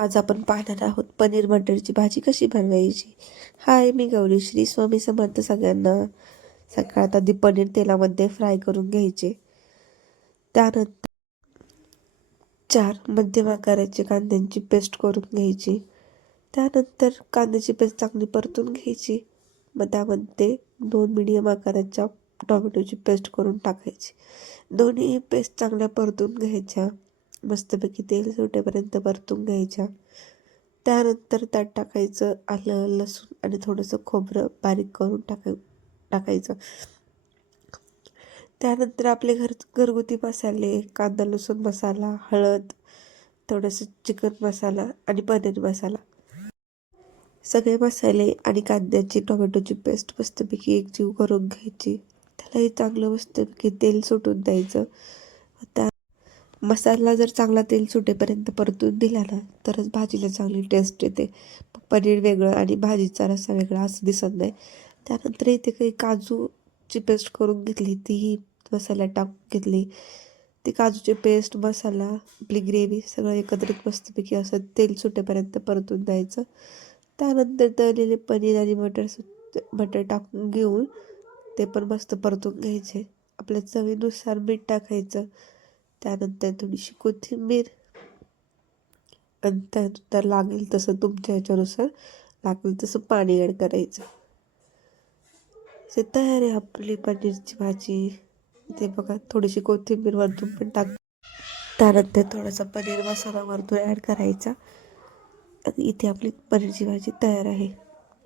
आज आपण पाहणार आहोत पनीर मटरची भाजी कशी बनवायची. हाय, मी गौरीश्री. स्वामी समर्थ सगळ्यांना. सगळ्यात आधी पनीर तेलामध्ये फ्राय करून घ्यायचे. त्यानंतर 4 मध्यम आकाराची कांद्यांची पेस्ट करून घ्यायची. त्यानंतर कांद्याची पेस्ट चांगली परतून घ्यायची. मग त्यामध्ये 2 मीडियम आकाराच्या टोमॅटोची पेस्ट करून टाकायची. दोन्ही पेस्ट चांगल्या परतून घ्यायच्या. मस्तपैकी तेल सुटेपर्यंत परतून घ्यायच्या. त्यानंतर त्यात टाकायचं आलं, लसूण आणि थोडंसं खोबरं बारीक करून टाकायचं. त्यानंतर आपले घरगुती मसाले, कांदा लसूण मसाला, हळद, थोडंसं चिकन मसाला आणि पनीर मसाला, सगळे मसाले आणि कांद्याची टोमॅटोची पेस्ट मस्तपैकी एकजीव करून घ्यायची. त्यालाही चांगलं मस्तपैकी तेल सुटून द्यायचं. त्या मसाला जर चांगला तेल सुटेपर्यंत परतून दिला ना, तरच भाजीला चांगली टेस्ट येते. पनीर वेगळं आणि भाजीचा रस्सा वेगळा असं दिसत नाही. त्यानंतर इथे काही काजूची पेस्ट करून घेतली, तीही मसाल्यात टाकून घेतली. ती काजूची पेस्ट, मसाला, आपली ग्रेव्ही सगळं एकत्रित मस्तपैकी असं तेल सुटेपर्यंत परतून द्यायचं. त्यानंतर तळलेले पनीर आणि बटर टाकून घेऊन ते पण मस्त परतून घ्यायचे. आपल्या चवीनुसार मीठ टाकायचं. त्यानंतर थोडीशी कोथिंबीर आणि त्यानंतर लागेल तसं तुमच्या ह्याच्यानुसार लागेल तसं पाणी ॲड करायचं. ते तयार आहे आपली पनीरची भाजी. ते बघा, थोडीशी कोथिंबीर वरतून पण त्यानंतर थोडासा पनीर मसाला वरतून ॲड करायचा आणि इथे आपली पनीरची भाजी तयार आहे.